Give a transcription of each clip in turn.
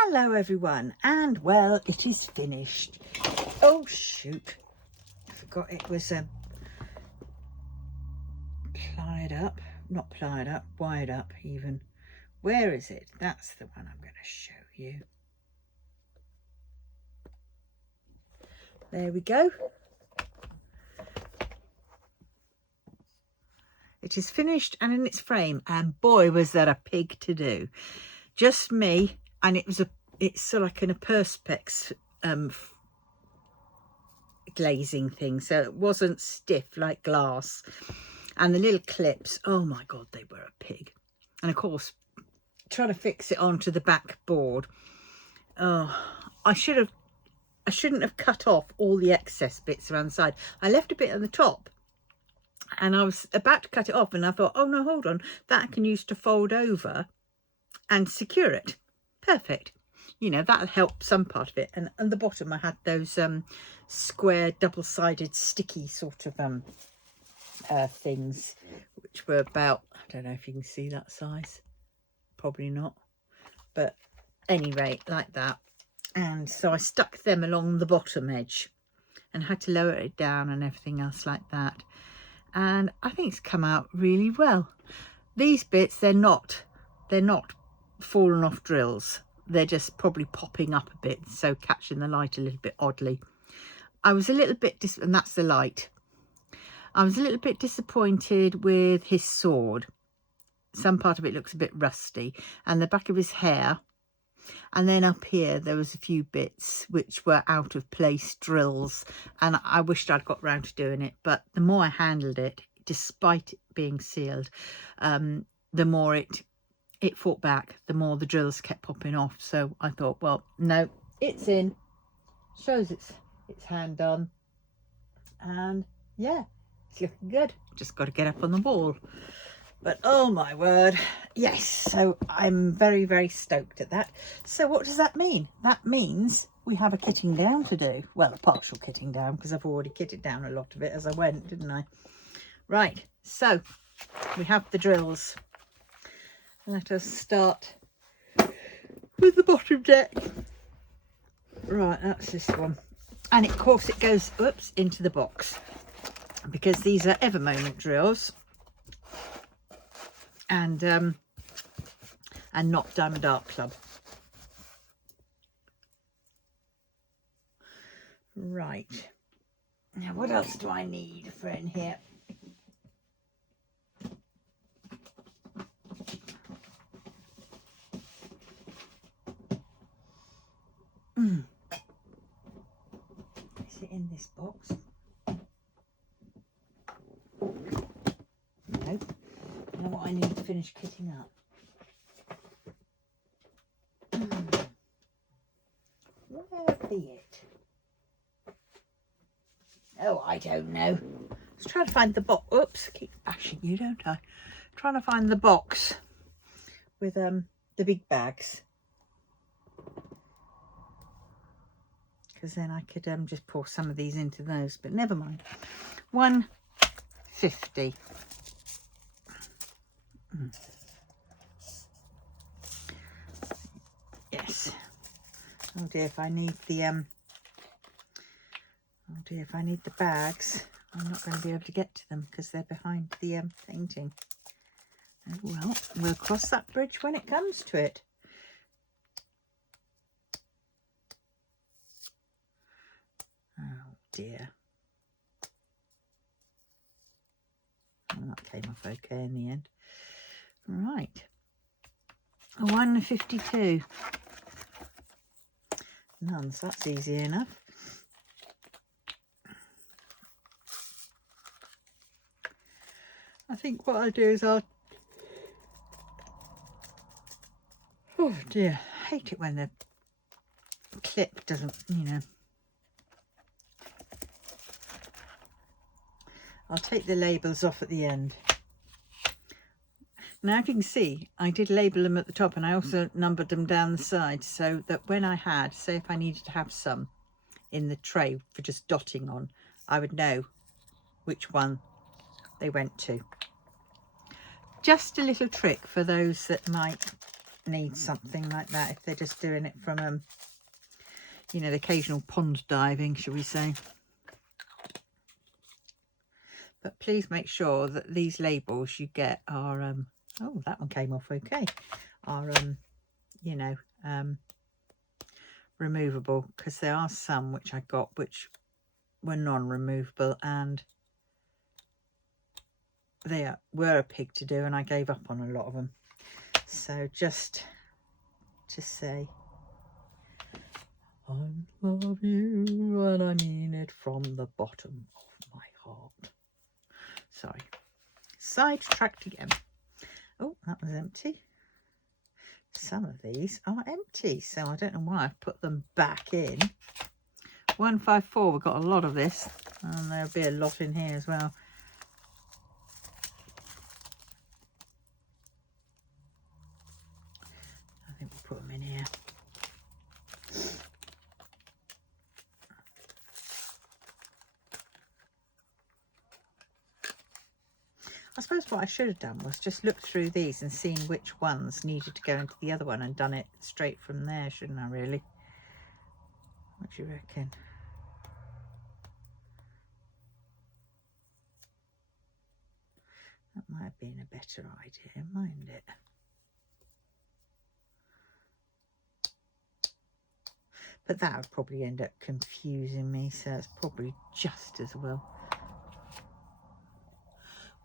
Hello everyone, and well, it is finished. Oh shoot, I forgot it was plied up, not plied up, wired up even. Where is it? That's the one I'm going to show you. There we go. It is finished and in its frame, and boy was that a pig to do. Just me, and it's sort of like in a perspex glazing thing, so it wasn't stiff like glass. And the little clips, oh my god, they were a pig. And of course, trying to fix it onto the back board, oh, I shouldn't have cut off all the excess bits around the side. I left a bit on the top, and I was about to cut it off, and I thought, oh no, hold on, that I can use to fold over and secure it. Perfect. You know, that'll help some part of it. And on the bottom I had those square double-sided sticky sort of things, which were about, I don't know if you can see that size, probably not, but any rate, like that. And so I stuck them along the bottom edge and had to lower it down and everything else like that. And I think it's come out really well. These bits, they're not fallen off drills. They're just probably popping up a bit, so catching the light a little bit oddly. I was a little bit and that's the light. I was a little bit disappointed with his sword. Some part of it looks a bit rusty, and the back of his hair. And then up here there was a few bits which were out of place drills, and I wished I'd got round to doing it. But the more I handled it, despite it being sealed, the more it fought back, the more the drills kept popping off. So I thought, well, no, it's in, shows it's hand done, and yeah, it's looking good. Just got to get up on the wall. But oh my word, yes, so I'm very, very stoked at that. So what does that mean? That means we have a kitting down to do. Well, a partial kitting down, because I've already kitted down a lot of it as I went, didn't I? Right, so we have the drills. Let us start with the bottom deck. Right, that's this one. And of course it goes, oops, into the box, because these are ever moment drills. And not Diamond Art Club. Right. Now what else do I need for in here? Is it in this box? No. I know what I need to finish kitting up. Where be it? Oh, I don't know. Let's try to find the box. Oops, I keep bashing you, don't I? Trying to find the box with the big bags, because then I could just pour some of these into those. But never mind. 150. Yes. Oh dear, if I need the bags, I'm not going to be able to get to them because they're behind the painting. Oh well, we'll cross that bridge when it comes to it. Oh dear. Well, that came off okay in the end. Right, 152. None, so that's easy enough. I think what I'll do is oh dear, I hate it when the clip doesn't, you know. I'll take the labels off at the end. Now, if you can see, I did label them at the top, and I also numbered them down the side, so that when I had, say if I needed to have some in the tray for just dotting on, I would know which one they went to. Just a little trick for those that might need something like that if they're just doing it from, you know, the occasional pond diving, shall we say. But please make sure that these labels you get are, oh, that one came off okay, are, you know, removable, because there are some which I got which were non-removable and they were a pig to do, and I gave up on a lot of them. So just to say, I love you and I mean it from the bottom of my heart. Sorry, sidetracked again. Oh, that was empty. Some of these are empty, so I don't know why I've put them back in. 154, we've got a lot of this, and there'll be a lot in here as well. I think we'll put them in here. I suppose what I should have done was just look through these and seen which ones needed to go into the other one and done it straight from there, shouldn't I really? What do you reckon? That might have been a better idea, mind it. But that would probably end up confusing me, so it's probably just as well.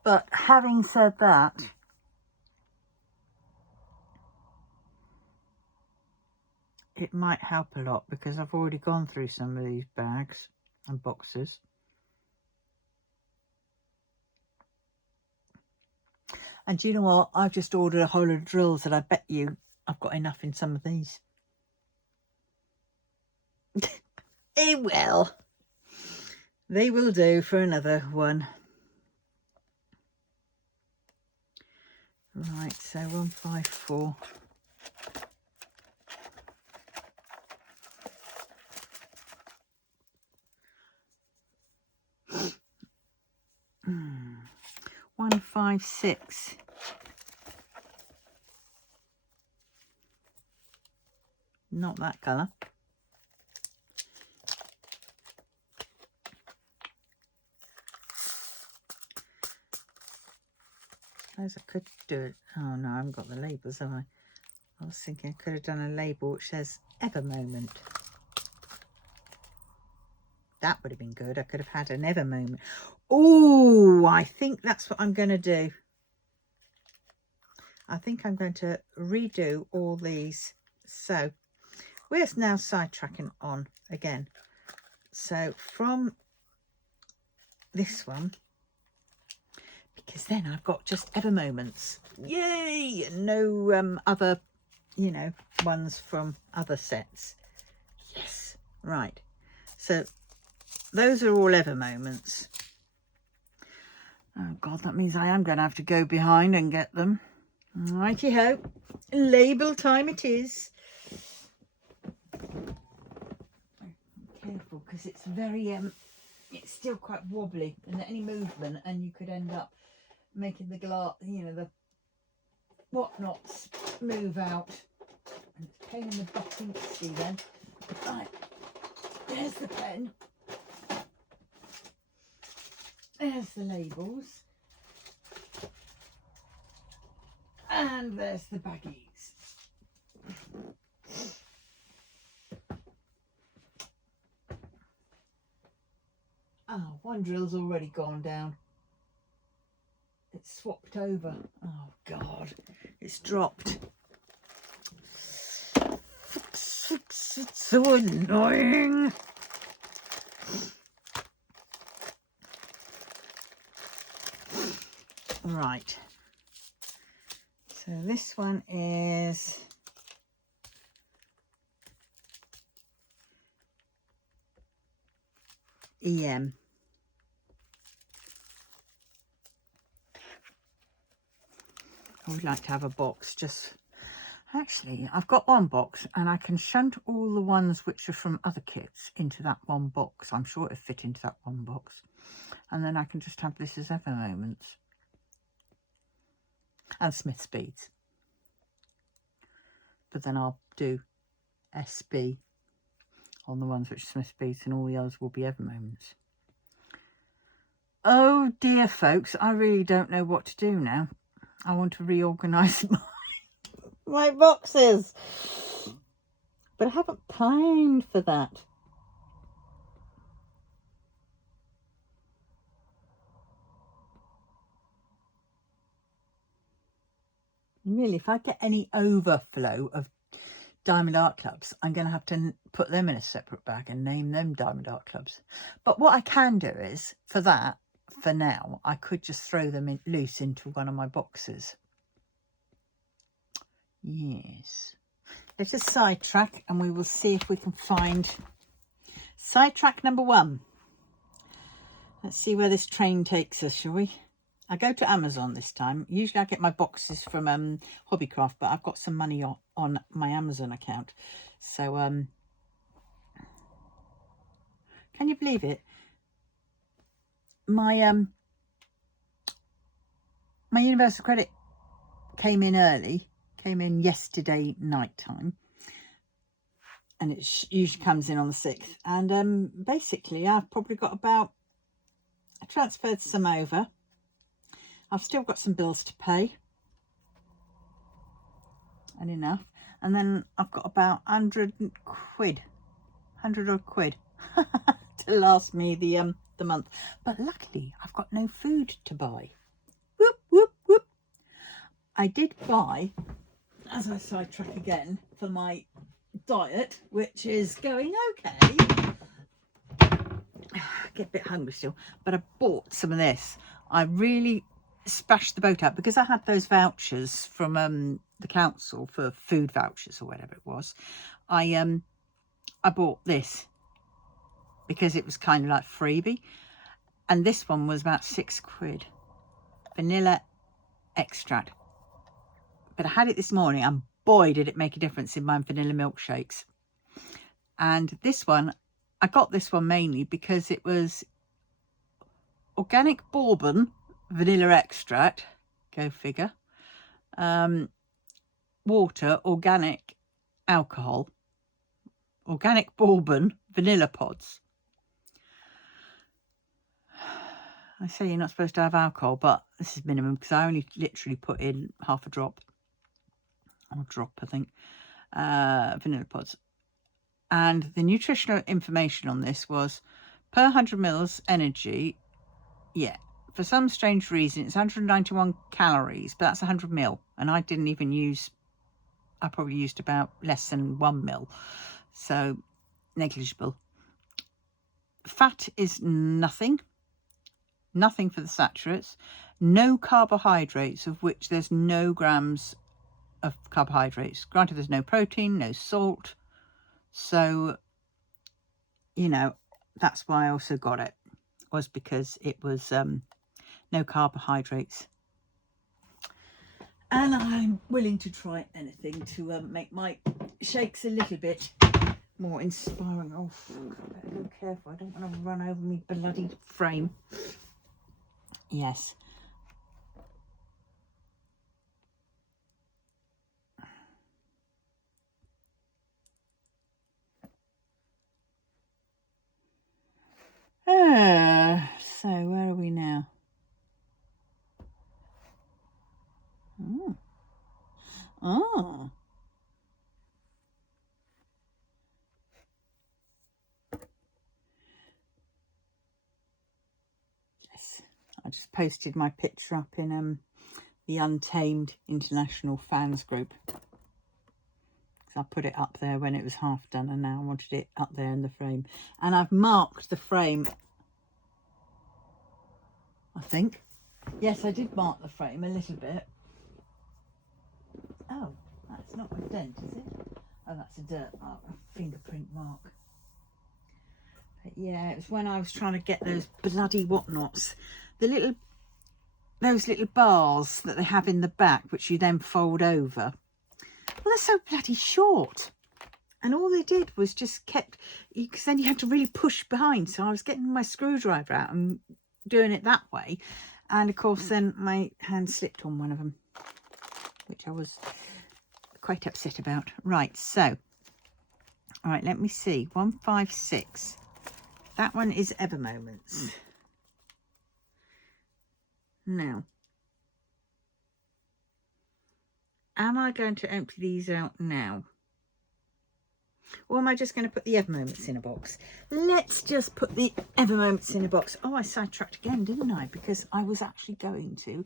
But having said that, it might help a lot because I've already gone through some of these bags and boxes. And do you know what? I've just ordered a whole lot of drills and I bet you I've got enough in some of these. Well, they will do for another one. Right, so 154. Hmm. 156. Not that colour. I suppose I could do it. Oh no, I haven't got the labels, have I? I was thinking I could have done a label which says Ever Moment. That would have been good. I could have had an Ever Moment. Oh, I think that's what I'm going to do. I think I'm going to redo all these. So we're now sidetracking on again. So from this one, because then I've got just Ever Moments. Yay! No other, you know, ones from other sets. Yes. Right. So those are all Ever Moments. Oh God, that means I am going to have to go behind and get them. Righty ho. Label time it is. Careful, because it's very it's still quite wobbly, and any movement and you could end up making the glass, you know, the whatnots move out, and it's pain in the butt to see then. Right, there's the pen, there's the labels, and there's the baggies. Oh, one drill's already gone down. It's swapped over. Oh God, it's dropped. It's so annoying. Right. So this one is EM. I would like to have a box. Just actually, I've got one box and I can shunt all the ones which are from other kits into that one box. I'm sure it'll fit into that one box, and then I can just have this as Ever Moments and Smith's beads. but then I'll do SB on the ones which are Smith Beats, and all the others will be Ever Moments. Oh dear, folks, I really don't know what to do now. I want to reorganise my boxes, but I haven't planned for that. Really, if I get any overflow of Diamond Art Clubs, I'm going to have to put them in a separate bag and name them Diamond Art Clubs. But what I can do is, for that, for now, I could just throw them loose into one of my boxes. Yes. Let's just sidetrack and we will see if we can find sidetrack number 1. Let's see where this train takes us, shall we? I go to Amazon this time. Usually I get my boxes from Hobbycraft, but I've got some money on my Amazon account. So, can you believe it? My my Universal Credit came in early, came in yesterday night time. And it usually comes in on the 6th. And basically I've probably got I transferred some over. I've still got some bills to pay, and enough. And then I've got about 100 quid to last me the month. But luckily, I've got no food to buy. Whoop, whoop, whoop. I did buy, as I sidetrack again, for my diet, which is going okay. Get a bit hungry still, but I bought some of this. I really splashed the boat out because I had those vouchers from the council for food vouchers or whatever it was. I bought this because it was kind of like freebie, and this one was about 6 quid. Vanilla extract. But I had it this morning, and boy did it make a difference in my vanilla milkshakes. And this one, I got this one mainly because it was organic bourbon vanilla extract, go figure, water, organic alcohol, organic bourbon, vanilla pods. I say you're not supposed to have alcohol, but this is minimum because I only literally put in half a drop, or a drop I think, vanilla pods. And the nutritional information on this was per 100 mils energy, yeah, for some strange reason it's 191 calories, but that's 100 mil, and I didn't even use, I probably used about less than 1 mil, so negligible. Fat is nothing for the saturates, no carbohydrates, of which there's no grams of carbohydrates. Granted, there's no protein, no salt, so you know, that's why I also got it, was because it was no carbohydrates. And I'm willing to try anything to make my shakes a little bit more inspiring. Oh, I better be careful, I don't want to run over me bloody frame. Yes. So where are we now? Oh. Yes. I just posted my picture up in the Untamed International Fans group. I put it up there when it was half done, and now I wanted it up there in the frame. And I've marked the frame, I think. Yes, I did mark the frame a little bit. Oh, that's not a dent, is it? Oh, that's a dirt mark, a fingerprint mark. But yeah, it was when I was trying to get those bloody whatnots. Those little bars that they have in the back, which you then fold over. Well, they're so bloody short. And all they did was just kept, because then you had to really push behind. So I was getting my screwdriver out and doing it that way. And of course, then my hand slipped on one of them, which I was quite upset about. Right, so, all right, let me see. 156. That one is Ever Moments. Now, am I going to empty these out now? Or am I just going to put the Ever Moments in a box? Let's just put the Ever Moments in a box. Oh, I sidetracked again, didn't I? Because I was actually going to...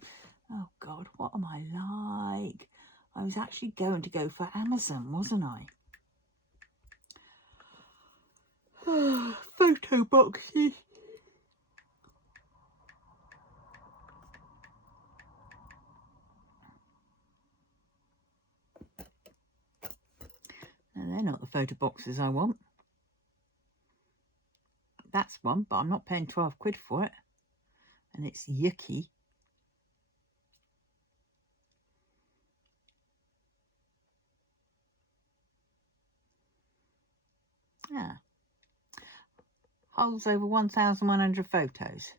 Oh, God, what am I like? I was actually going to go for Amazon, wasn't I? Photo boxes. No, they're not the photo boxes I want. That's one, but I'm not paying 12 quid for it. And it's yucky. Yeah. Holds over 1,100 photos.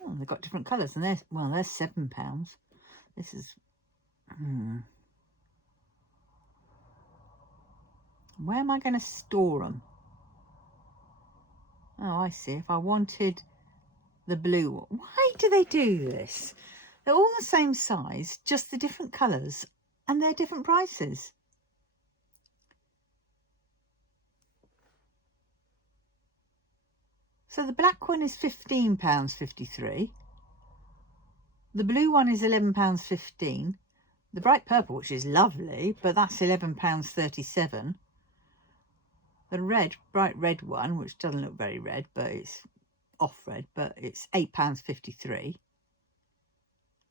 Oh, they've got different colours, and they're, well, they're £7. This is... Where am I going to store them? Oh, I see. If I wanted the blue one. Why do they do this? They're all the same size, just the different colours, and they're different prices. So the black one is £15.53. The blue one is £11.15. The bright purple, which is lovely, but that's £11.37. The red, bright red one, which doesn't look very red, but it's off red, but it's £8.53.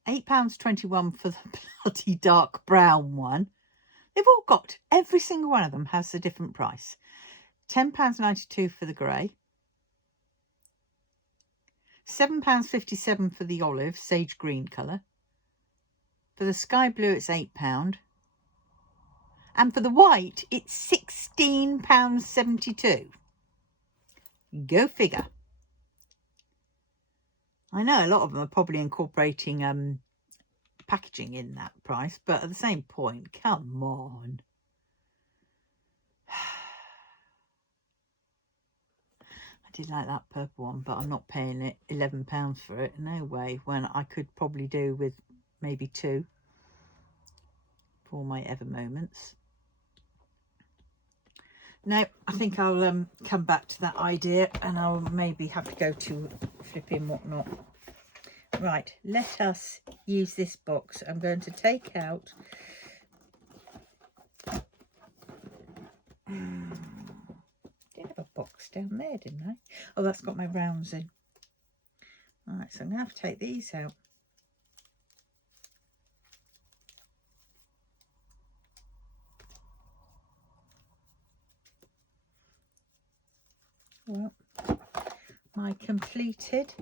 £8.21 for the bloody dark brown one. They've all got, every single one of them has a different price. £10.92 for the grey. £7.57 for the olive, sage green colour. For the sky blue, it's £8. And for the white, it's £16.72. Go figure. I know a lot of them are probably incorporating packaging in that price, but at the same point, come on. I did like that purple one, but I'm not paying it £11 for it. No way, when I could probably do with maybe 2 for my Ever Moments. No, I think I'll come back to that idea, and I'll maybe have to go to flipping whatnot. Right, let us use this box. I'm going to take out... did have a box down there, didn't I? Oh, that's got my rounds in. All right, so I'm going to have to take these out. Well, my completed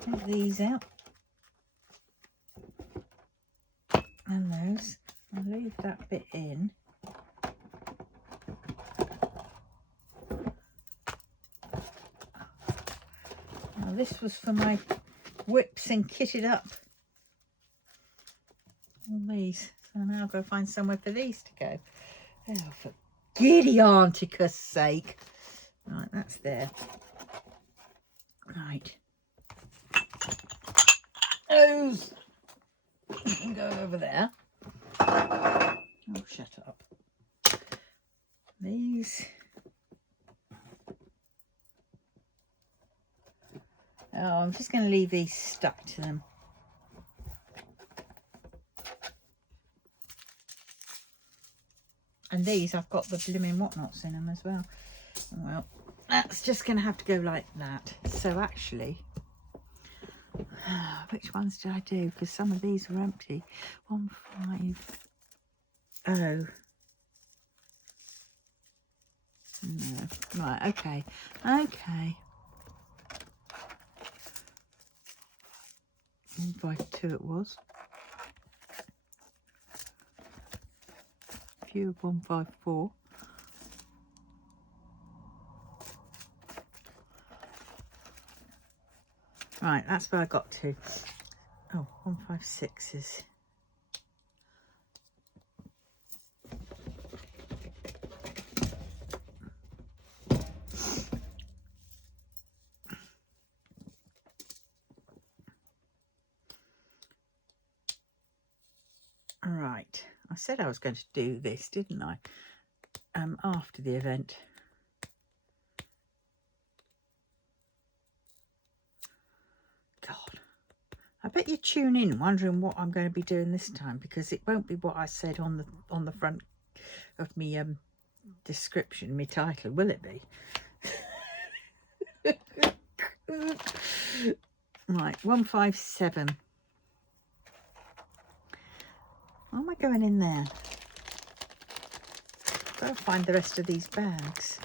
take these out, and those, I'll leave that bit in. Now this was for my whips and kitted up. All these, so now I've got to find somewhere for these to go. Oh, for giddy Antica's sake. Right, that's there. Right. Those can go over there. Oh, shut up. These. Oh, I'm just going to leave these stuck to them. And these, I've got the blimmin' whatnots in them as well. Well, that's just going to have to go like that. So actually, which ones did I do? Because some of these were empty. 150. No. Right, okay. Okay. 152 it was. Few of 154. Right, that's where I got to. Oh, 156 is... Right, I said I was going to do this, didn't I? After the event. God, I bet you tune in wondering what I'm going to be doing this time, because it won't be what I said on the front of me description, me title, will it be? Right, 157. Why am I going in there? I've got to find the rest of these bags.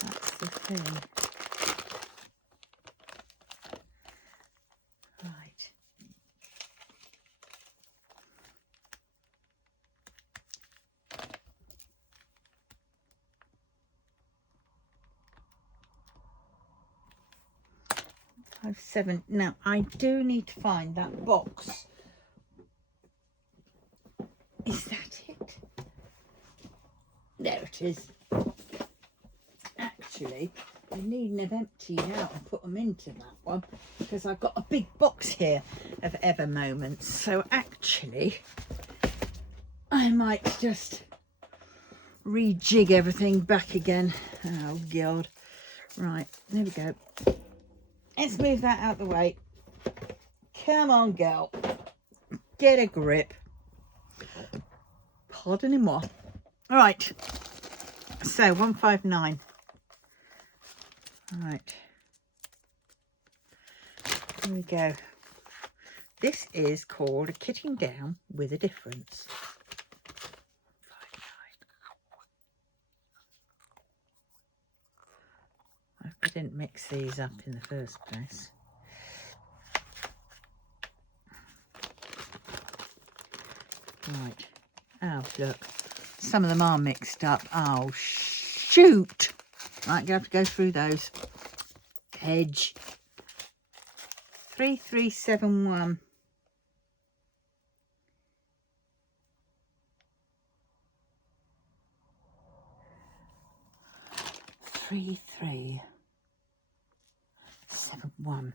That's the thing. Right. Five, 7. Now, I do need to find that box. Is that it? There it is. Actually, I needn't have emptied out and put them into that one, because I've got a big box here of Ever Moments. So actually, I might just rejig everything back again. Oh God. Right, there we go. Let's move that out the way. Come on, girl. Get a grip. Pardonnez-moi. All right. So 159. All right. Here we go. This is called a kitting down with a difference. 159. I hope I didn't mix these up in the first place. Right. Oh, look. Some of them are mixed up. Oh, shoot. Right, you have to go through those. Edge. 3371. 3371.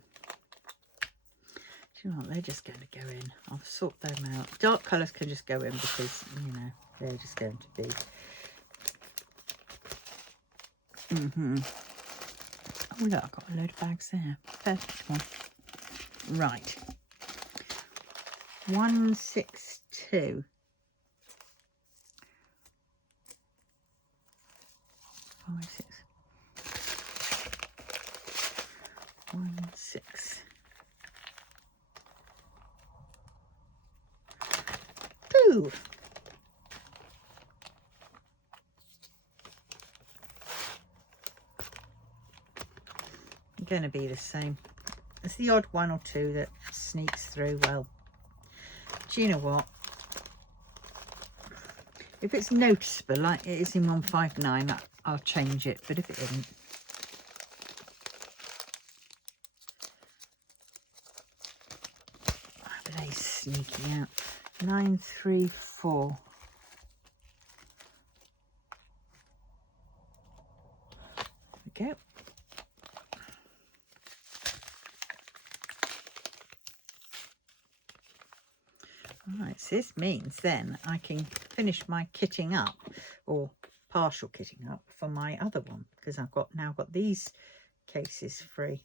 Do you know what? They're just going to go in. I'll sort them out. Dark colours can just go in because, you know, they're just going to be. Oh, look, I've got a load of bags there. Perfect one. Right. 162. 5, 6. 1, 6. Boo! Going to be the same. It's the odd one or two that sneaks through. Well, do you know what? If it's noticeable, like it is in 159, I'll change it. But if it isn't, but they sneaking out. 934. There we go. Right, so this means then I can finish my kitting up, or partial kitting up, for my other one, because I've now got these cases free.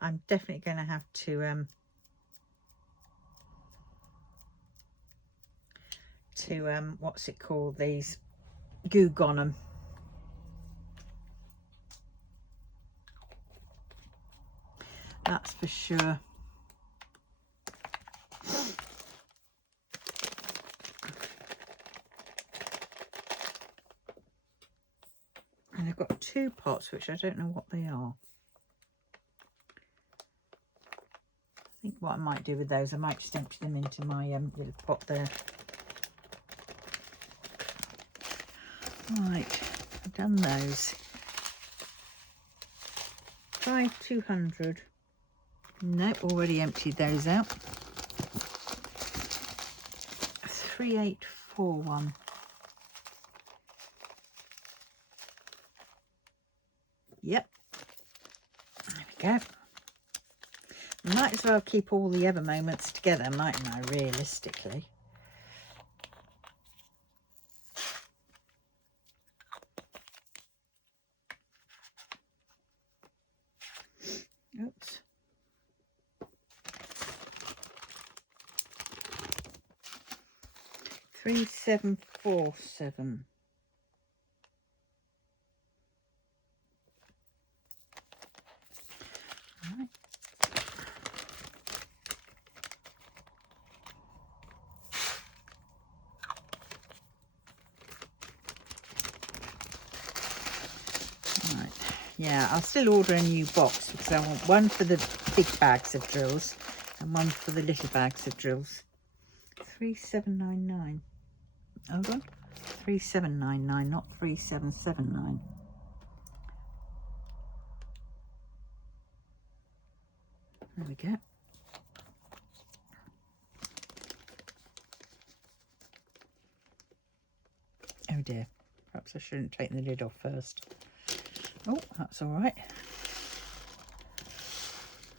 I'm definitely going to have to what's it called, these goo on them. That's for sure. And I've got 2 pots, which I don't know what they are. I think what I might do with those, I might just empty them into my little pot there. Right, I've done those. 5200. Nope, already emptied those out. 3841. Yep. There we go. Might as well keep all the other moments together, mightn't I, realistically? Oops. Three, 7, 4, 7. Right. Right. Yeah, I'll still order a new box because I want one for the big bags of drills and one for the little bags of drills. 3799. Hold on. 3799, not 3779. There we go. Oh dear. Perhaps I shouldn't take the lid off first. Oh, that's all right.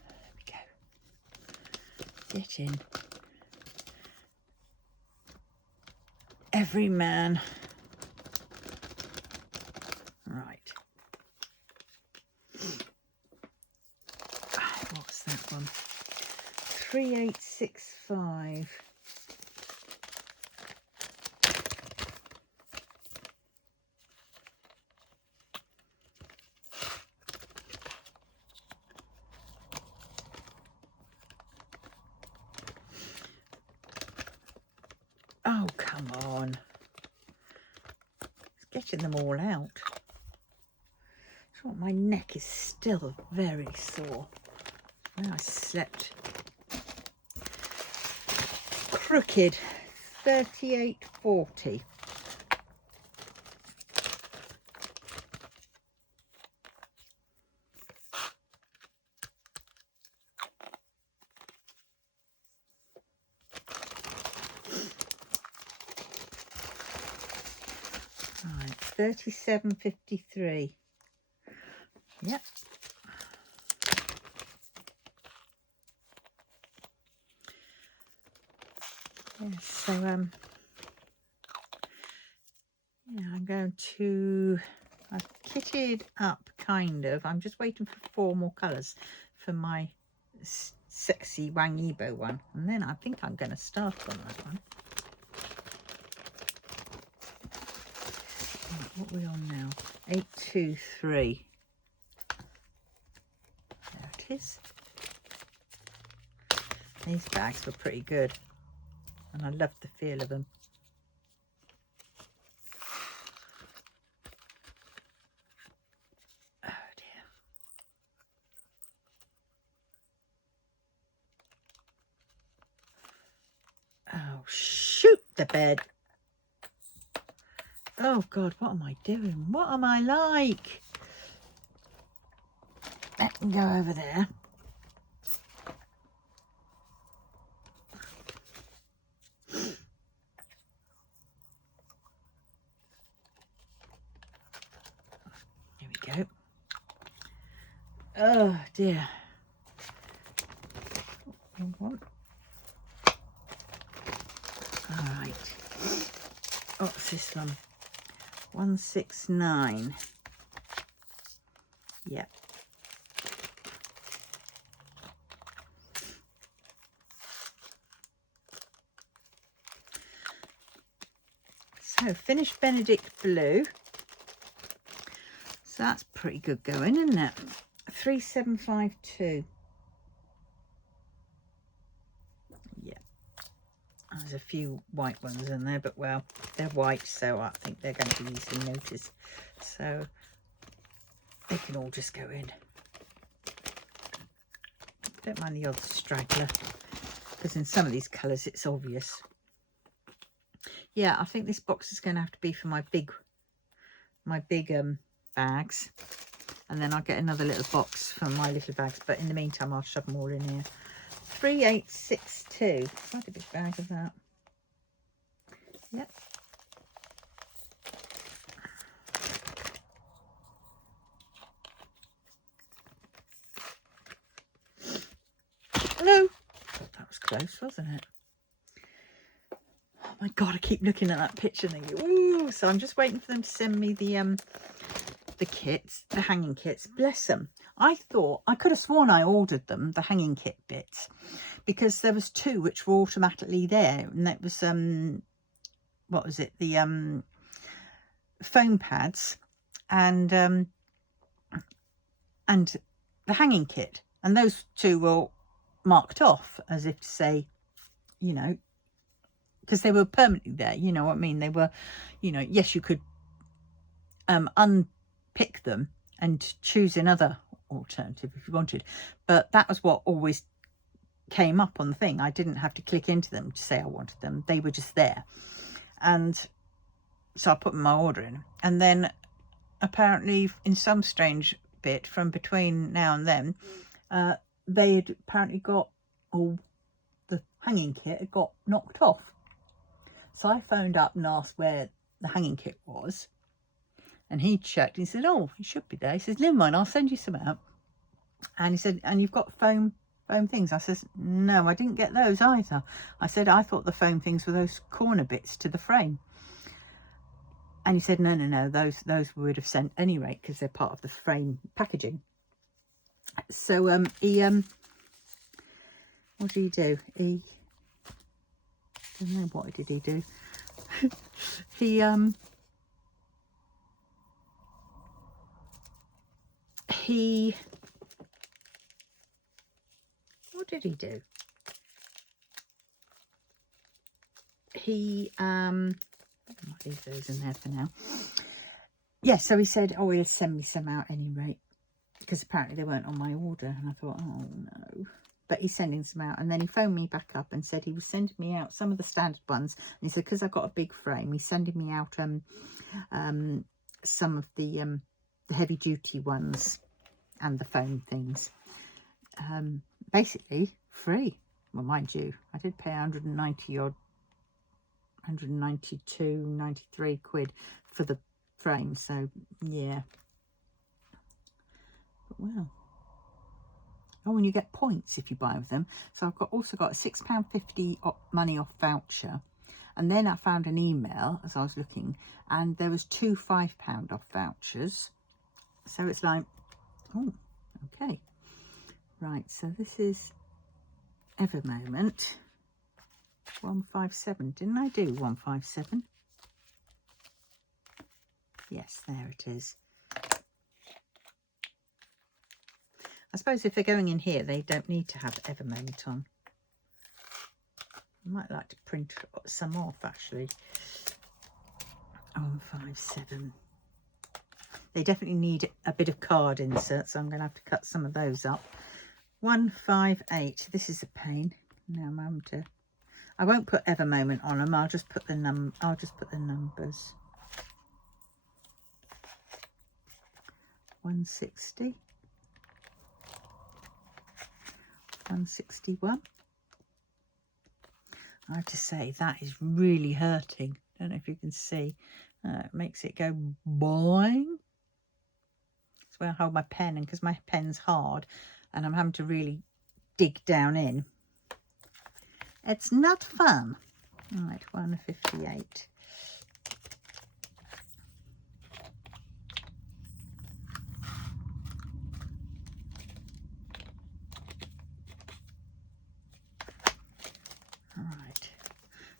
There we go. Get in. Every man. Right. What's that one? 3865. Oh, come on. It's getting them all out. So my neck is still very sore. Well, I slept crooked. 3840. Right, 3753. Yep. Yeah, so yeah, I'm going to, I've kitted up kind of. I'm just waiting for 4 more colours for my sexy Wang Yibo one, and then I think I'm going to start on that one. Right, what are we on now? 823. There it is. These bags were pretty good, and I loved the feel of them. Oh dear. Oh, shoot the bed. Oh God, what am I doing? What am I like? Let me go over there. Here we go. Oh dear. Wrong one. All right. What's this one? 169. Yep. So finished Benedict blue. So that's pretty good going, isn't it? 3752. Yeah. There's a few white ones in there, but well, they're white, so I think they're going to be easily noticed. So they can all just go in. Don't mind the odd straggler, because in some of these colours it's obvious. Yeah, I think this box is going to have to be for my big bags, and then I'll get another little box for my little bags, but in the meantime I'll shove them all in here. 3862, quite a big bag of that. Yep. Hello. That was close, wasn't it? Oh my god, I keep looking at that picture thinking, ooh. So I'm just waiting for them to send me the kits, the hanging kits. Bless them. I thought, I could have sworn I ordered them, the hanging kit bits, because there was 2 which were automatically there, and that was what was it, the foam pads and the hanging kit, and those 2 were marked off as if to say, you know, because they were permanently there, you know what I mean. They were, you know, yes, you could unpick them and choose another alternative if you wanted, but that was what always came up on the thing. I didn't have to click into them to say I wanted them, they were just there. And so I put my order in, and then apparently in some strange bit from between now and then, they had apparently got all the hanging kit had got knocked off. So I phoned up and asked where the hanging kit was, and he checked and he said, oh, it should be there. He says, never mind, I'll send you some out. And he said, and you've got foam things? I says, no, I didn't get those either. I said, I thought the foam things were those corner bits to the frame. And he said, no, those we would have sent any rate because they're part of the frame packaging. So he what did he do? I don't know, what did he do? he what did he do? He I might leave those in there for now. Yeah, so he said, oh, he'll send me some out any rate, because apparently they weren't on my order. And I thought, oh no, but he's sending some out. And then he phoned me back up and said he was sending me out some of the standard ones, and he said because I've got a big frame, he's sending me out some of the heavy duty ones and the foam things, basically free. Well, mind you, I did pay 190 odd, 192, 93 quid for the frame, so yeah. But well, oh, and you get points if you buy with them. So I've also got a £6.50 money off voucher, and then I found an email as I was looking, and there was 2 £5 off vouchers. So it's like, oh, okay, right. So this is Ever Moment 157. Didn't I do 157? Yes, there it is. I suppose if they're going in here, they don't need to have Ever Moment on. I might like to print some off, actually. 157. They definitely need a bit of card insert, so I'm going to have to cut some of those up. 158. This is a pain. Now I'm having to. I won't put Ever Moment on them. I'll just put the numbers. 160. 161. I have to say that is really hurting. Don't know if you can see. It makes it go boing. That's where I hold my pen, and because my pen's hard and I'm having to really dig down in, it's not fun. All right, 158. All right,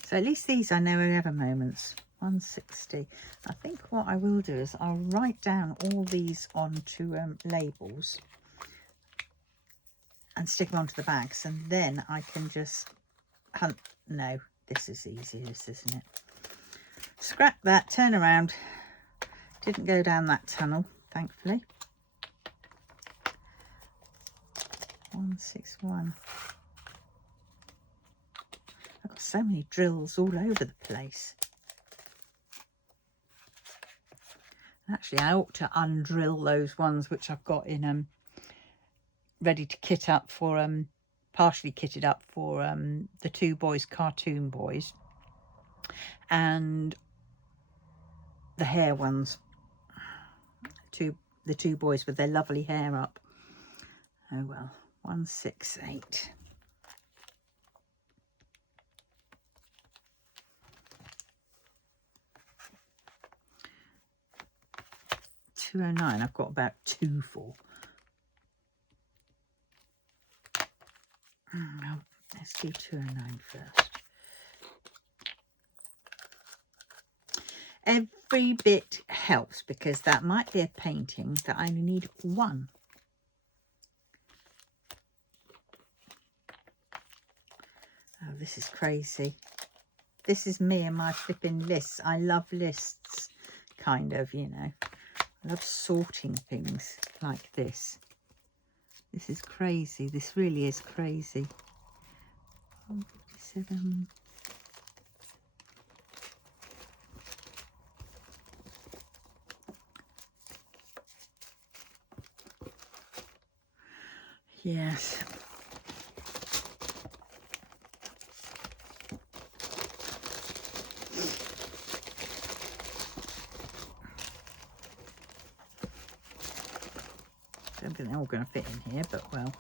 so at least these I know are Ever Moments. 160. I think what I will do is I'll write down all these onto labels and stick them onto the bags, and then I can just hunt. No, this is easy, this, isn't it? Scrap that, turn around. Didn't go down that tunnel, thankfully. 161. I've got so many drills all over the place. Actually, I ought to undrill those ones which I've got in ready to kit up for partially kitted up for the two boys, cartoon boys, and the hair ones. The two boys with their lovely hair up. Oh well, 168. $209. I've got about 2 for. Well, let's do 209 first. Every bit helps, because that might be a painting that I only need 1. Oh, this is crazy. This is me and my flipping lists. I love lists, kind of, you know. I love sorting things like this. This is crazy. This really is crazy. 157. Yes. I don't think they're all going to fit in here, but well,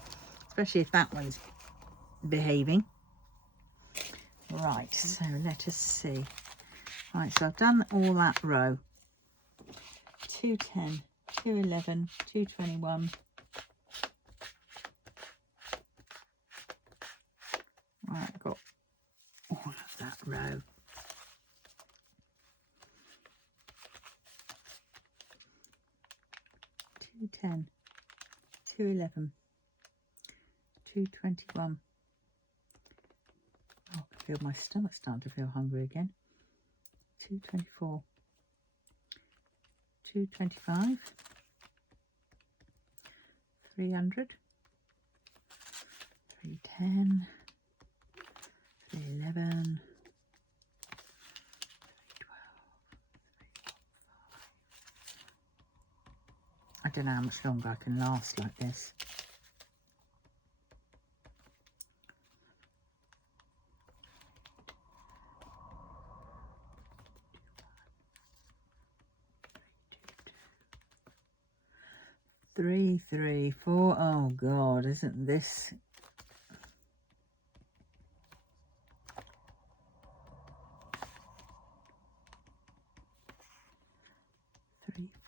especially if that one's behaving. Right, so let us see. Right, so I've done all that row. 210, 211, 221. Right, I've got all of that row. $210, $211, $221. Oh, I can feel my stomach starting to feel hungry again. $224, $225, $300, $310, $311, I don't know how much longer I can last like this. Three, 3, 4. Oh God, isn't this?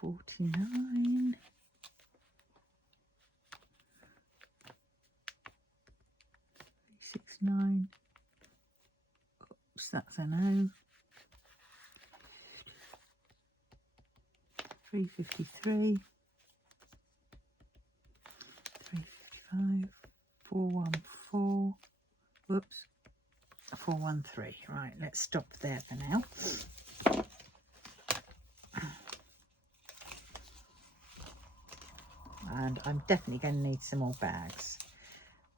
$349. $369. Oops, that's a no. $353. 355. 414. Whoops. 413. Right, let's stop there for now. And I'm definitely going to need some more bags.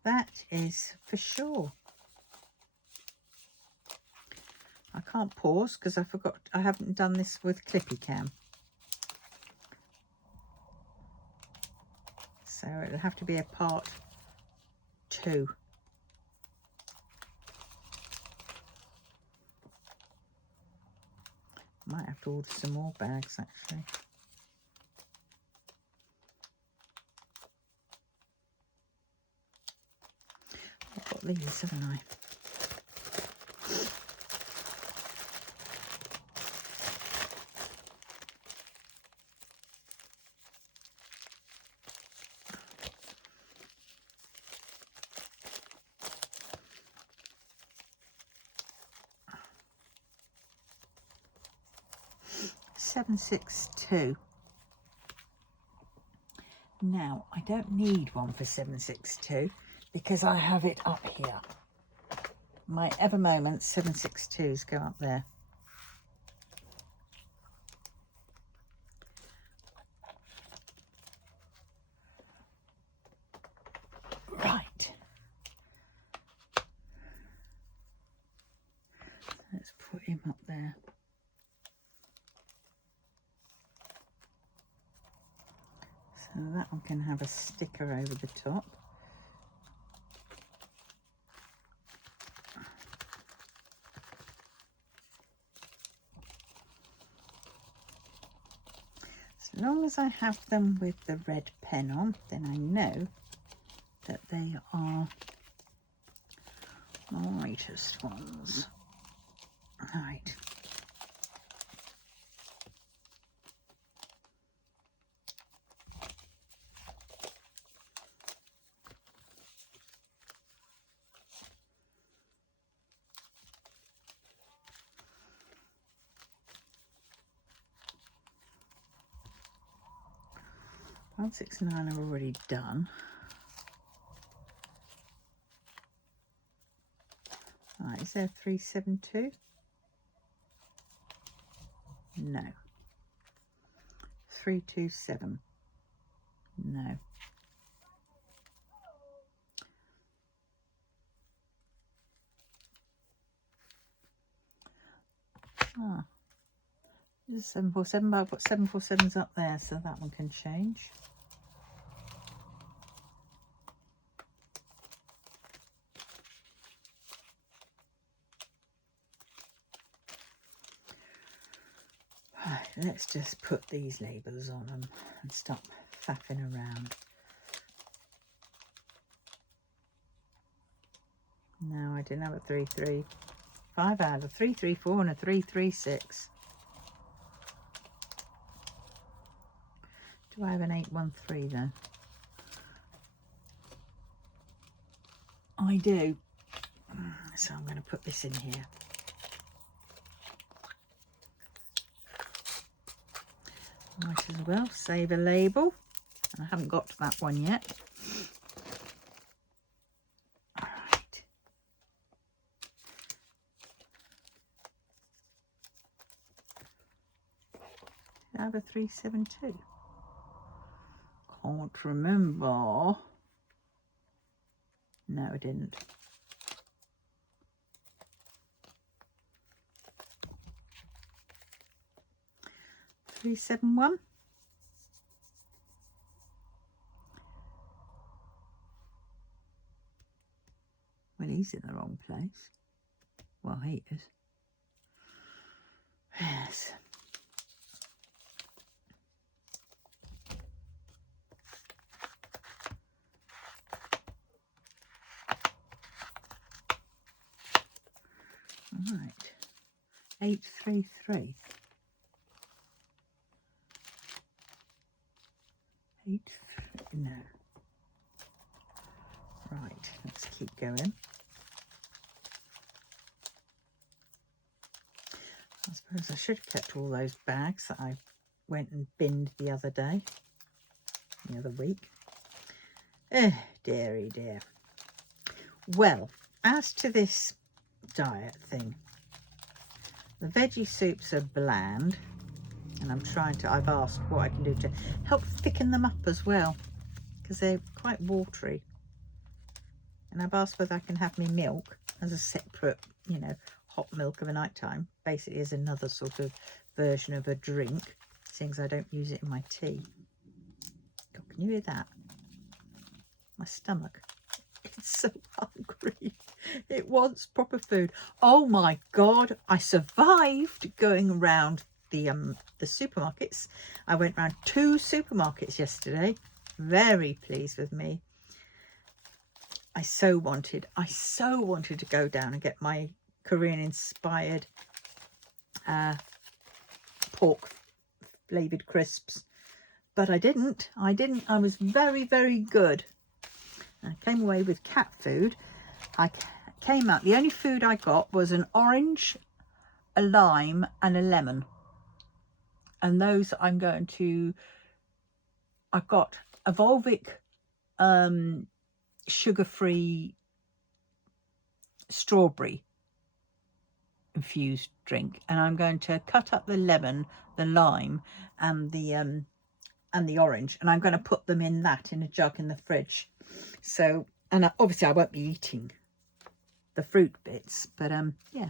That is for sure. I can't pause because I forgot. I haven't done this with Clippy Cam. So it'll have to be a part 2. Might have to order some more bags actually. I've got these, haven't I? $762. Now I don't need one for $762 because I have it up here. My ever moment 762s go up there. Right. Let's put him up there. So that one can have a sticker over the top. As long as I have them with the red pen on, then I know that they are the lightest ones. Right. One 69 are already done. Right, is there 372? No. 327? No. Ah, this is 747, but I've got 747s up there, so that one can change. Right, let's just put these labels on them and stop faffing around. No, I didn't have a 335. I had a 334 and a 336. Do I have an 813 then? I do. So I'm going to put this in here. Might as well save a label. And I haven't got to that one yet. All right. Did I have a 372? Can't remember. No, I didn't. Three 7-1. Well, he's in the wrong place. Well, he is. Yes. All right. 833. 8, no. Right, let's keep going. I suppose I should have kept all those bags that I went and binned the other day, the other week. Dearie dear. Well, as to this diet thing, the veggie soups are bland, and I've asked what I can do to help thicken them up as well, because they're quite watery. And I've asked whether I can have my milk as a separate, you know, hot milk of a night time, basically as another sort of version of a drink, seeing as I don't use it in my tea. God, can you hear that? My stomach. It's so hungry. It wants proper food. Oh my God, I survived going around the supermarkets. I went around 2 supermarkets yesterday. Very pleased with me. I so wanted to go down and get my Korean inspired pork flavoured crisps, but I didn't. I was very, very good. I came away with cat food. I came out, the only food I got was an orange, a lime and a lemon, and those I'm going to, I've got a Volvic sugar-free strawberry infused drink, and I'm going to cut up the lemon, the lime and the orange, and I'm going to put them in a jug in the fridge. So, and obviously I won't be eating the fruit bits, but yeah,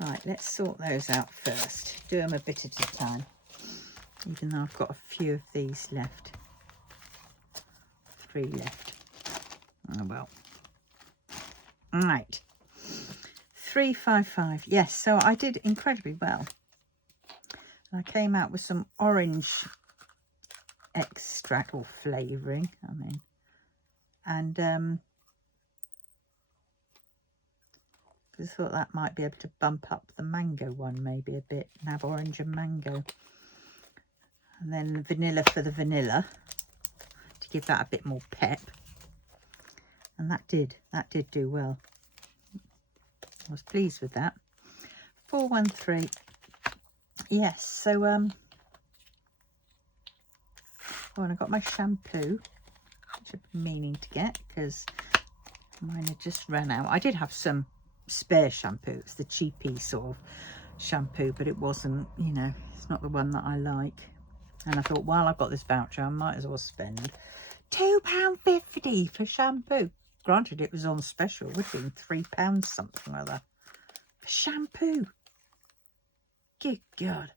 Right, let's sort those out first. Do them a bit at a time, even though I've got a few of these left. 3 left. Oh well. Right. 355. Yes, so I did incredibly well. I came out with some orange extract or flavouring, I mean, and I thought that might be able to bump up the mango one maybe a bit, and have orange and mango. And then vanilla for the vanilla to give that a bit more pep. And that did do well. I was pleased with that. 413. Yes, so oh, and I got my shampoo, which I've been meaning to get because mine had just run out. I did have some spare shampoo. It's the cheapy sort of shampoo, but it wasn't, you know, it's not the one that I like. And I thought, well, I've got this voucher, I might as well spend £2.50 for shampoo. Granted, it was on special. It would have been £3 something or other for shampoo. Good God.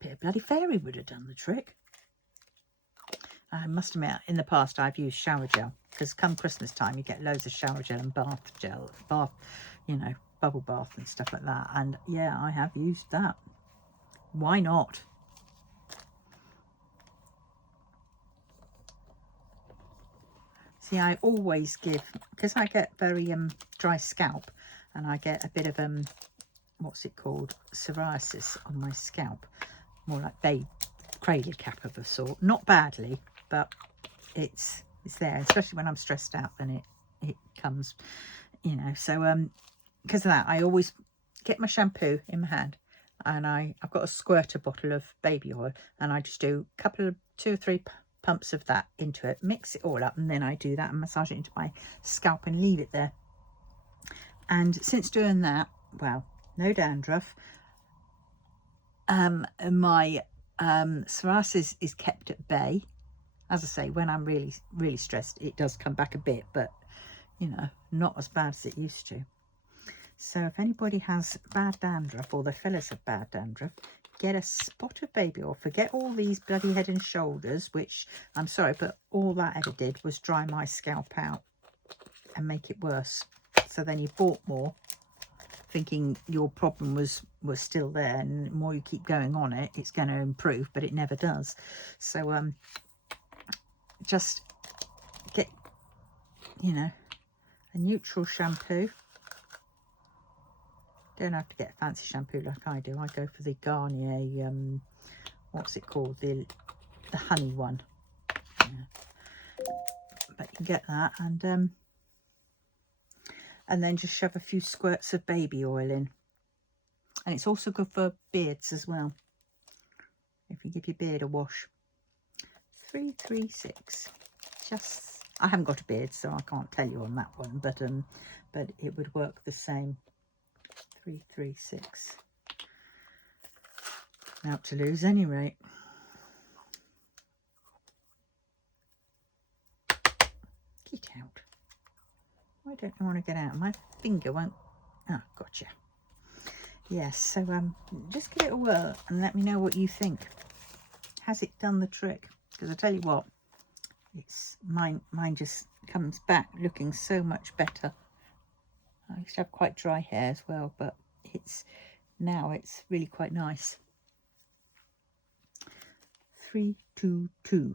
Bit of bloody fairy would have done the trick. I must admit, in the past, I've used shower gel, because come Christmas time, you get loads of shower gel and bath, you know, bubble bath and stuff like that. And yeah, I have used that. Why not? See, I always give, because I get very dry scalp, and I get a bit of what's it called, psoriasis on my scalp, more like cradle cap of a sort. Not badly, but it's there, especially when I'm stressed out. Then it comes, you know. So because of that, I always get my shampoo in my hand, and I've got a squirter bottle of baby oil, and I just do a couple of 2 or 3 pumps of that into it, mix it all up, and then I do that and massage it into my scalp and leave it there. And since doing that, well, no dandruff. My psoriasis is kept at bay. As I say, when I'm really stressed, it does come back a bit, but you know, not as bad as it used to. So if anybody has bad dandruff, or the fellas have bad dandruff, get a spot of baby oil. Forget all these bloody Head and Shoulders, which I'm sorry, but all that ever did was dry my scalp out and make it worse. So then you bought more, thinking your problem was still there, and the more you keep going on it, it's going to improve, but it never does. So just get, you know, a neutral shampoo. Don't have to get a fancy shampoo like I do. I go for the Garnier, what's it called, the honey one. Yeah. But you can get that, and then just shove a few squirts of baby oil in. And it's also good for beards as well, if you give your beard a wash. 336. Just, I haven't got a beard, so I can't tell you on that one, but it would work the same. 336. Out to lose any rate. Get out. Why don't you want to get out? My finger won't. Oh, gotcha. Yes, so just give it a whirl and let me know what you think. Has it done the trick? Because I tell you what, it's mine just comes back looking so much better. I used to have quite dry hair as well, but now it's really quite nice. 322.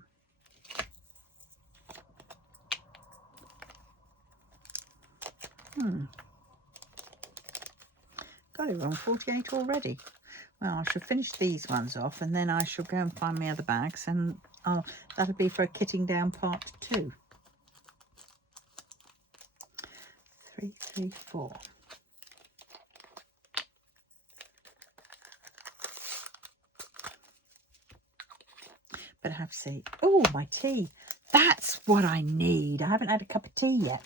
Got it wrong, 48 already. Well, I shall finish these ones off, and then I shall go and find my other bags, and that'll be for a kitting down part 2. 334. But I have to say, oh, my tea. That's what I need. I haven't had a cup of tea yet.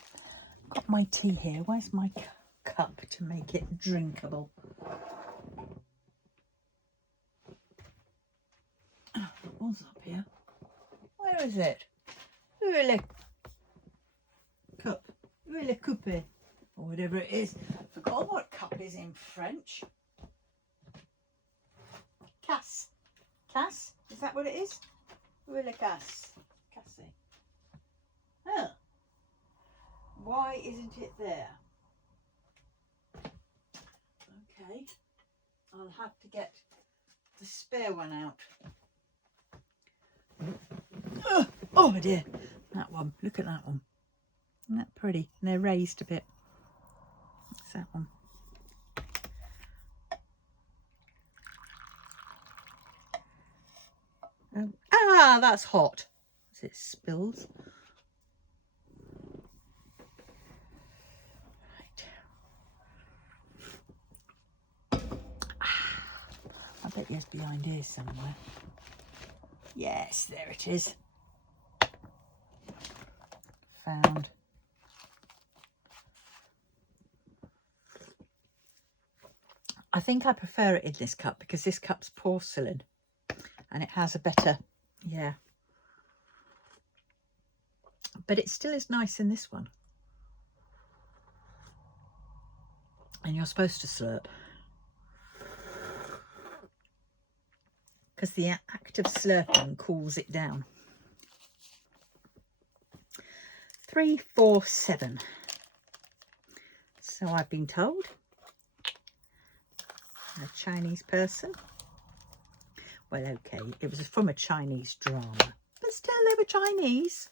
Got my tea here. Where's my cup to make it drinkable? Oh, it was up here. Where is it? Où est le cup? Où est le coupe? or whatever it is. Forgot what cup is in French. Casse. Casse? Is that what it is? Où est le casse? Casse. Oh. Why isn't it there? Okay. I'll have to get the spare one out. Oh dear. That one. Look at that one. Isn't that pretty? And they're raised a bit. What's that one? Ah, that's hot. As it spills. Right. I bet it's behind here somewhere. Yes, there it is. Found. I think I prefer it in this cup because this cup's porcelain and it has a better, yeah. But it still is nice in this one. And you're supposed to slurp. Because the act of slurping cools it down. 347. So I've been told. A Chinese person. Well, okay, it was from a Chinese drama, but still they were Chinese.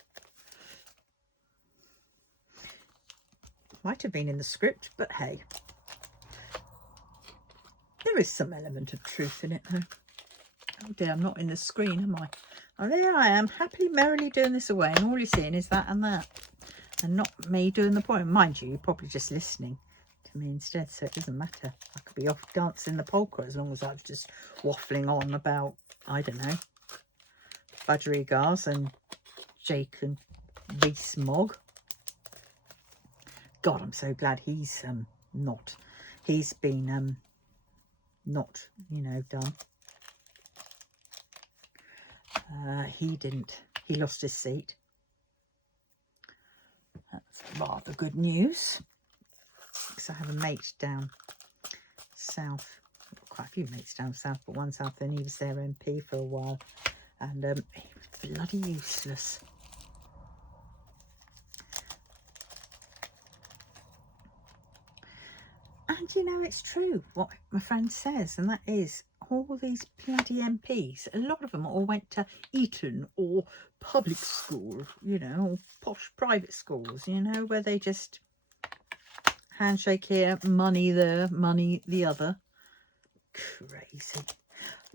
Might have been in the script, but hey, there is some element of truth in it though. Oh dear, I'm not in the screen, am I? Oh, there I am, happily, merrily doing this away, and all you're seeing is that and that, and not me doing the poem. Mind you, you're probably just listening to me instead, so it doesn't matter. I could be off dancing the polka as long as I was just waffling on about, I don't know, budgerigars and Jake and Rees-Mogg. God, I'm so glad he's not. He's been not, you know, done. He didn't. He lost his seat. That's rather good news. Because I have a mate down south. I've got quite a few mates down south, but one south, and he was their MP for a while. And he was bloody useless. And you know, it's true what my friend says, and that is all these bloody MPs, a lot of them all went to Eton or public school, you know, or posh private schools, you know, where they just handshake here, money there, money the other. Crazy.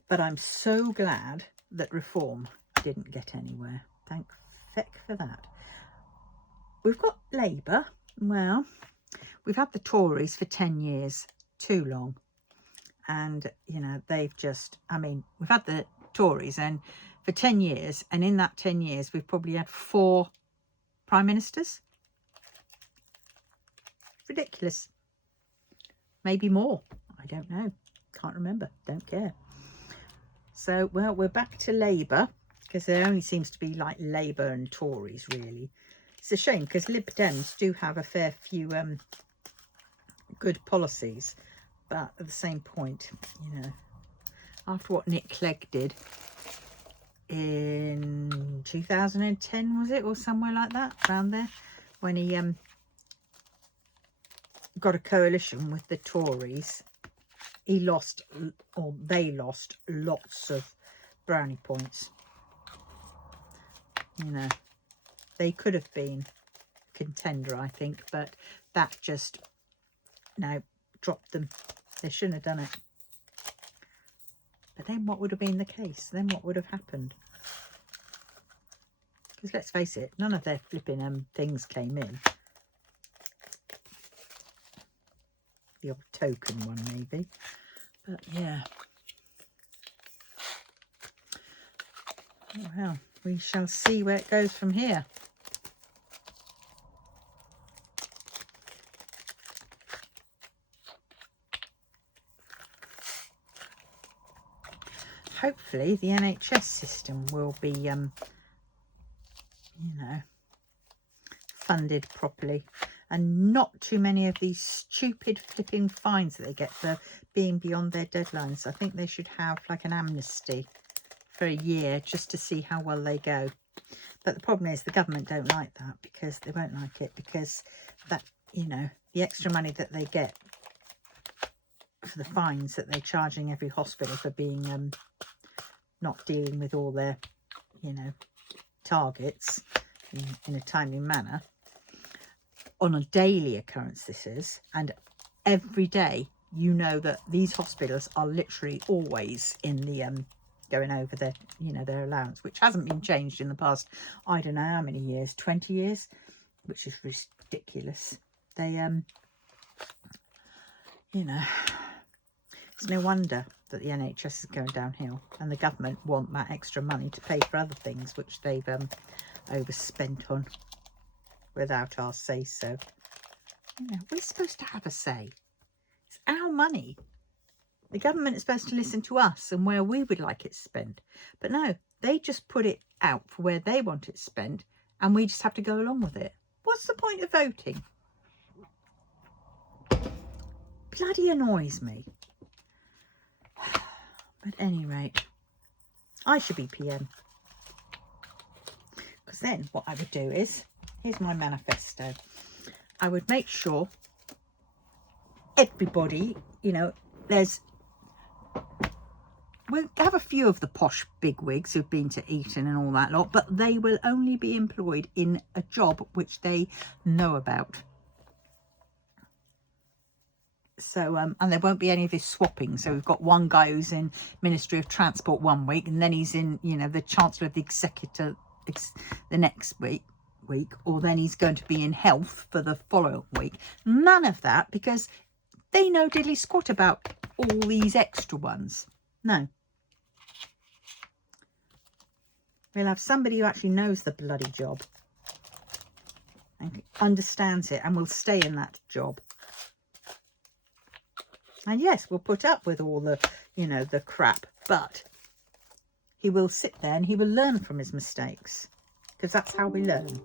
But I'm so glad that reform didn't get anywhere. Thank feck for that. We've got Labour. Well, we've had the Tories for 10 years, too long. And, you know, they've just, I mean, we've had the Tories and for 10 years, and in that 10 years, we've probably had 4 prime ministers. Ridiculous. Maybe more. I don't know. Can't remember. Don't care. So, well, we're back to Labour, because there only seems to be like Labour and Tories, really. It's a shame, because Lib Dems do have a fair few good policies. But at the same point, you know, after what Nick Clegg did in 2010, was it, or somewhere like that, around there, when he got a coalition with the Tories, he lost, or they lost, lots of brownie points. You know, they could have been contender, I think, but that just, no, dropped them. They shouldn't have done it. But then what would have been the case? Then what would have happened? Because let's face it, none of their flipping things came in. The odd token one, maybe. But yeah. Well, we shall see where it goes from here. Hopefully the NHS system will be, you know, funded properly. and not too many of these stupid flipping fines that they get for being beyond their deadlines. I think they should have like an amnesty for a year just to see how well they go. But the problem is the government don't like that, because they won't like it, because that, you know, the extra money that they get for the fines that they're charging every hospital for being not dealing with all their, you know, targets in a timely manner on a daily occurrence. This is, and every day, you know, that these hospitals are literally always in the going over their, you know, their allowance, which hasn't been changed in the past, I don't know how many years, 20 years, which is ridiculous. They you know, it's no wonder that the NHS is going downhill, and the government want that extra money to pay for other things which they've overspent on without our say so. You know, we're supposed to have a say. It's our money. The government is supposed to listen to us and where we would like it spent. But no, they just put it out for where they want it spent, and we just have to go along with it. What's the point of voting? Bloody annoys me. But at any rate, I should be PM. Because then what I would do is, here's my manifesto. I would make sure everybody, you know, we'll have a few of the posh bigwigs who've been to Eton and all that lot, but they will only be employed in a job which they know about. So, and there won't be any of this swapping. So we've got one guy who's in Ministry of Transport one week, and then he's in, you know, the Chancellor of the Executive the next week, or then he's going to be in health for the following week. None of that, because they know diddly squat about all these extra ones. No. We'll have somebody who actually knows the bloody job and understands it and will stay in that job. And yes, we'll put up with all the, you know, the crap, but he will sit there and he will learn from his mistakes, because that's how we learn.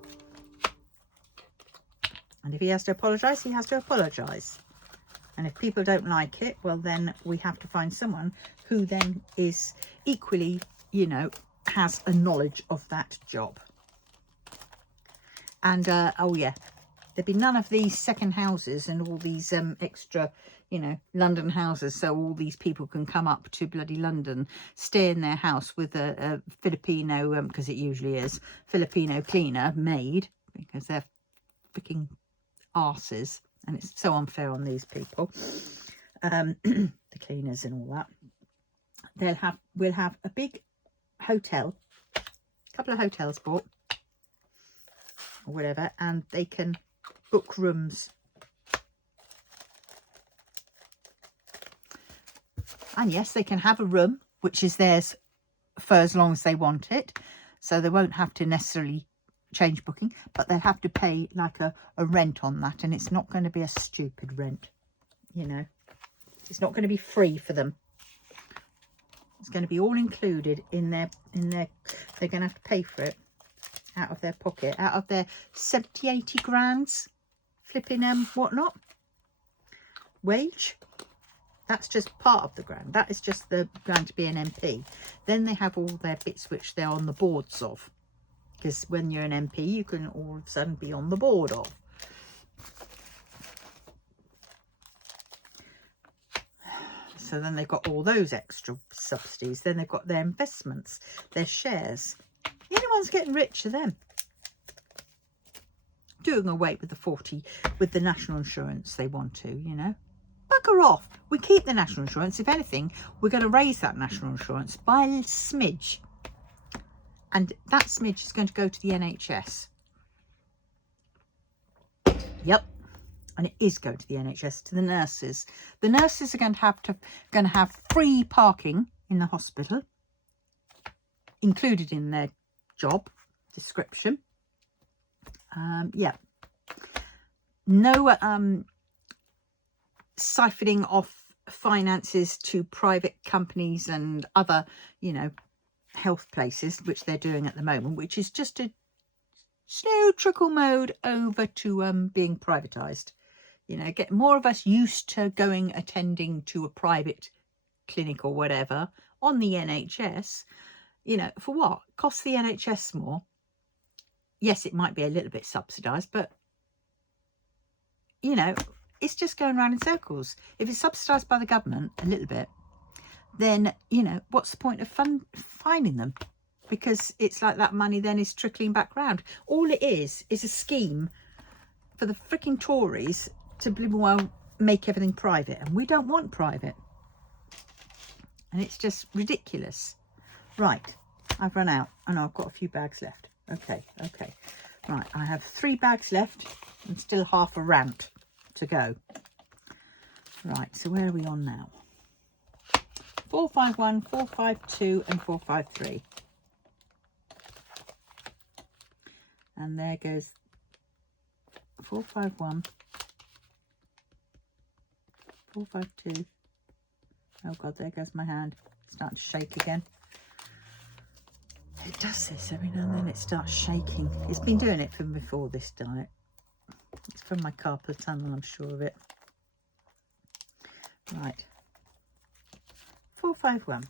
And if he has to apologise, he has to apologise. And if people don't like it, well, then we have to find someone who then is equally, you know, has a knowledge of that job. And, oh yeah, there'd be none of these second houses and all these extra, you know, London houses, so all these people can come up to bloody London, stay in their house with a Filipino, because it usually is, Filipino cleaner, maid, because they're freaking arses, and it's so unfair on these people, the cleaners and all that. We'll have a big hotel, a couple of hotels bought, or whatever, and they can book rooms. And yes, they can have a room which is theirs for as long as they want it, so they won't have to necessarily change booking, but they'll have to pay like a rent on that, and it's not going to be a stupid rent, you know. It's not going to be free for them. It's going to be all included in their they're going to have to pay for it out of their pocket, out of their 70-80 grands flipping whatnot wage. That's just part of the grant. That is just the grant to be an MP. Then they have all their bits which they're on the boards of, because when you're an MP you can all of a sudden be on the board of. So then they've got all those extra subsidies. Then they've got their investments, their shares. The only ones getting rich are them. Doing away with the national insurance they want to, you know. Bugger off. We keep the national insurance. If anything, we're going to raise that national insurance by a smidge. And that smidge is going to go to the NHS. Yep. And it is going to the NHS, to the nurses. The nurses are going to have free parking in the hospital, included in their job description. Yeah. No siphoning off finances to private companies and other, you know, health places, which they're doing at the moment, which is just a slow trickle mode over to being privatised. You know, get more of us used to attending to a private clinic or whatever on the NHS. You know, for what? Costs the NHS more. Yes, it might be a little bit subsidised, but, you know, it's just going around in circles. If it's subsidised by the government a little bit, then, you know, what's the point of finding them? Because it's like that money then is trickling back round. All it is a scheme for the freaking Tories to well make everything private, and we don't want private. And it's just ridiculous. Right, I've run out. Oh no, I've got a few bags left. Okay. Right, I have 3 bags left and still half a rant to go. Right, so where are we on now? 451, 452 and 453. And there goes 451, 452. Oh God, there goes my hand. It's starting to shake again. It does this every now and then. It starts shaking. It's been doing it from before this diet. It's from my carpal tunnel, I'm sure of it. Right. 451.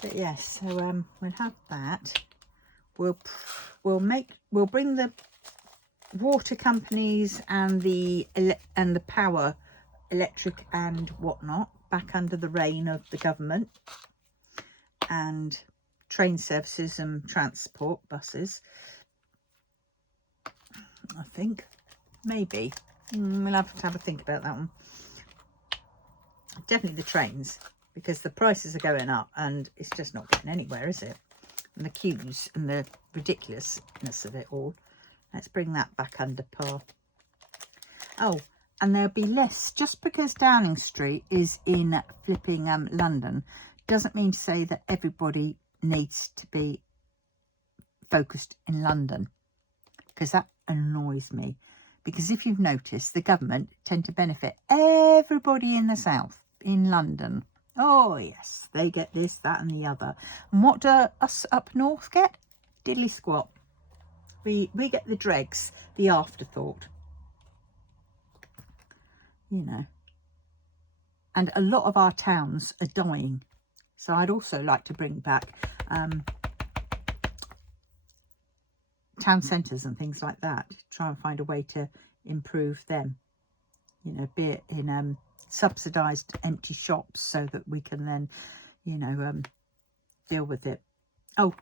But yes, so we'll have that. We'll bring the water companies and the power, electric and whatnot, back under the reign of the government, and train services and transport buses. I think maybe we'll have to have a think about that one. Definitely the trains, because the prices are going up and it's just not getting anywhere, is it? And the queues and the ridiculousness of it all. Let's bring that back under par. Oh, and there'll be less, just because Downing Street is in flipping London, doesn't mean to say that everybody needs to be focused in London, because that annoys me. Because if you've noticed, the government tend to benefit everybody in the south, in London. Oh yes, they get this, that and the other. And what do us up north get? Diddly squat. We get the dregs, the afterthought. You know. And a lot of our towns are dying. So I'd also like to bring back town centres and things like that. Try and find a way to improve them. You know, be it in subsidised empty shops, so that we can then, you know, deal with it. Oh,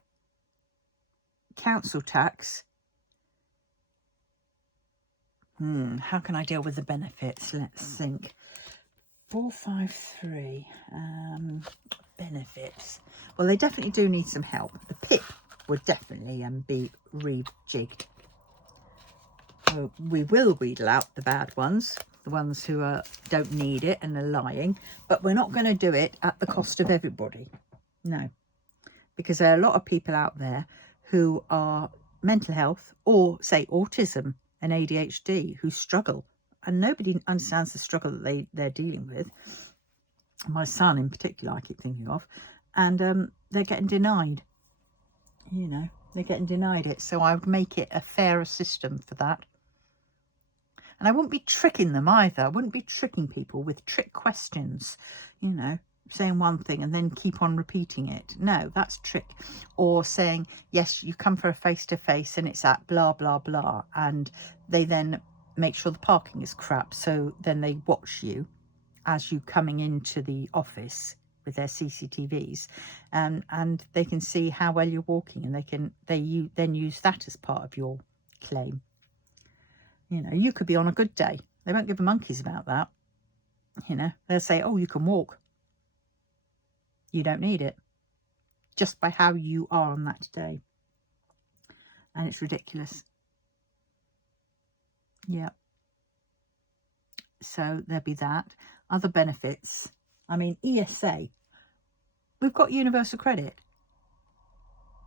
council tax. How can I deal with the benefits? Let's think. 453 benefits. Well, they definitely do need some help. The PIP would definitely be rejigged. So we will wheedle out the bad ones, the ones who don't need it and are lying, but we're not going to do it at the cost of everybody. No, because there are a lot of people out there who are mental health or say autism and ADHD who struggle, and nobody understands the struggle that they're dealing with. My son in particular, I keep thinking of, and they're getting denied. You know, they're getting denied it. So I would make it a fairer system for that. And I wouldn't be tricking them either. I wouldn't be tricking people with trick questions, you know, saying one thing and then keep on repeating it. No, that's trick. Or saying, yes, you come for a face-to-face and it's at blah, blah, blah. And they then make sure the parking is crap. So then they watch you as you coming into the office with their CCTVs, and they can see how well you're walking, and they then use that as part of your claim. You know, you could be on a good day. They won't give a monkeys about that. You know, they'll say, oh, you can walk. You don't need it. Just by how you are on that day. And it's ridiculous. Yeah. So there'll be that. Other benefits. I mean, ESA. We've got universal credit.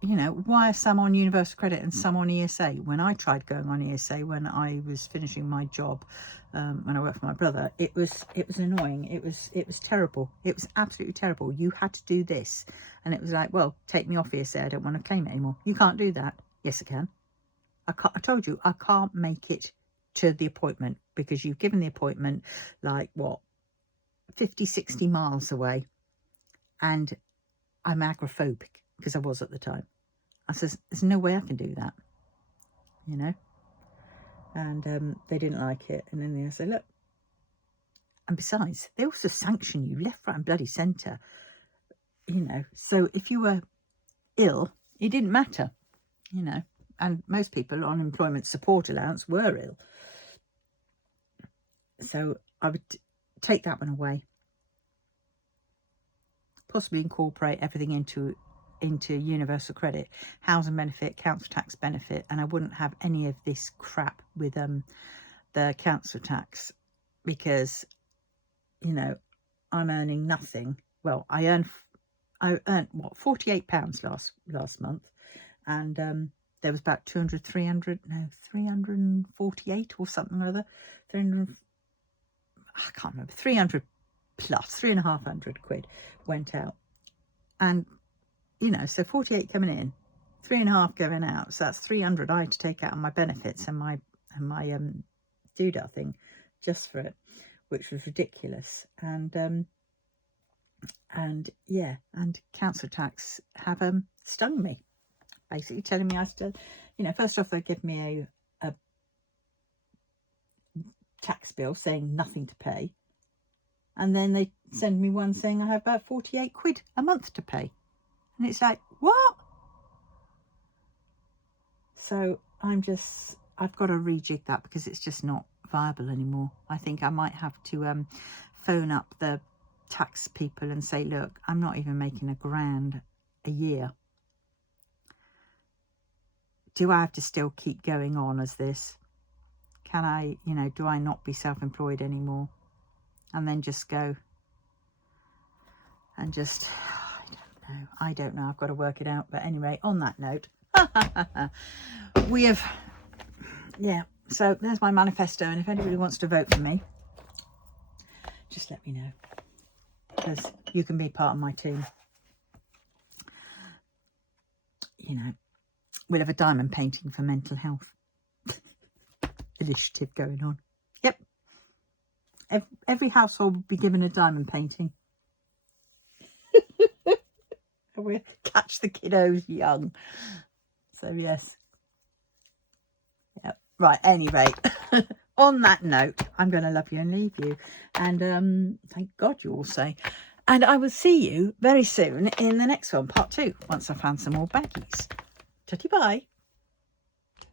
You know, why are some on universal credit and some on ESA? When I tried going on ESA when I was finishing my job, when I worked for my brother, it was annoying. It was terrible. It was absolutely terrible. You had to do this, and it was like, well, take me off ESA. I don't want to claim it anymore. You can't do that. Yes, I can. I told you, I can't make it to the appointment because you've given the appointment like, what, 50, 60 miles away. And I'm agoraphobic because I was at the time. I says, there's no way I can do that, you know. And they didn't like it. And then I said, look, and besides, they also sanction you left, right and bloody centre, you know. So if you were ill, it didn't matter, you know. And most people on employment support allowance were ill. So I would take that one away. Possibly incorporate everything into universal credit, housing benefit, council tax benefit, and I wouldn't have any of this crap with the council tax, because, you know, I'm earning nothing. Well, I earned what, £48 last month, and there was about 348 or something or other, 300, I can't remember, 300 plus, 3,500 quid went out. And, you know, so 48 coming in, 3.5 going out. So that's 300 I had to take out on my benefits and my doodah thing just for it, which was ridiculous. And yeah, and council tax have stung me, basically telling me I still, you know, first off they give me a tax bill saying nothing to pay, and then they send me one saying I have about 48 quid a month to pay, and it's like, what? So I've got to rejig that because it's just not viable anymore. I think I might have to phone up the tax people and say, look, I'm not even making £1,000 a year. Do I have to still keep going on as this? Can I, you know, do I not be self-employed anymore? And then just go and just, I don't know. I've got to work it out. But anyway, on that note, we have, yeah, so there's my manifesto. And if anybody wants to vote for me, just let me know, because you can be part of my team. You know, we'll have a diamond painting for mental health initiative going on. Yep. Every household will be given a diamond painting. And we'll catch the kiddos young. So, yes. Yep. Right, anyway. On that note, I'm going to love you and leave you. And thank God you all say. And I will see you very soon in the next one, part 2, once I've found some more baggies. Tutty bye.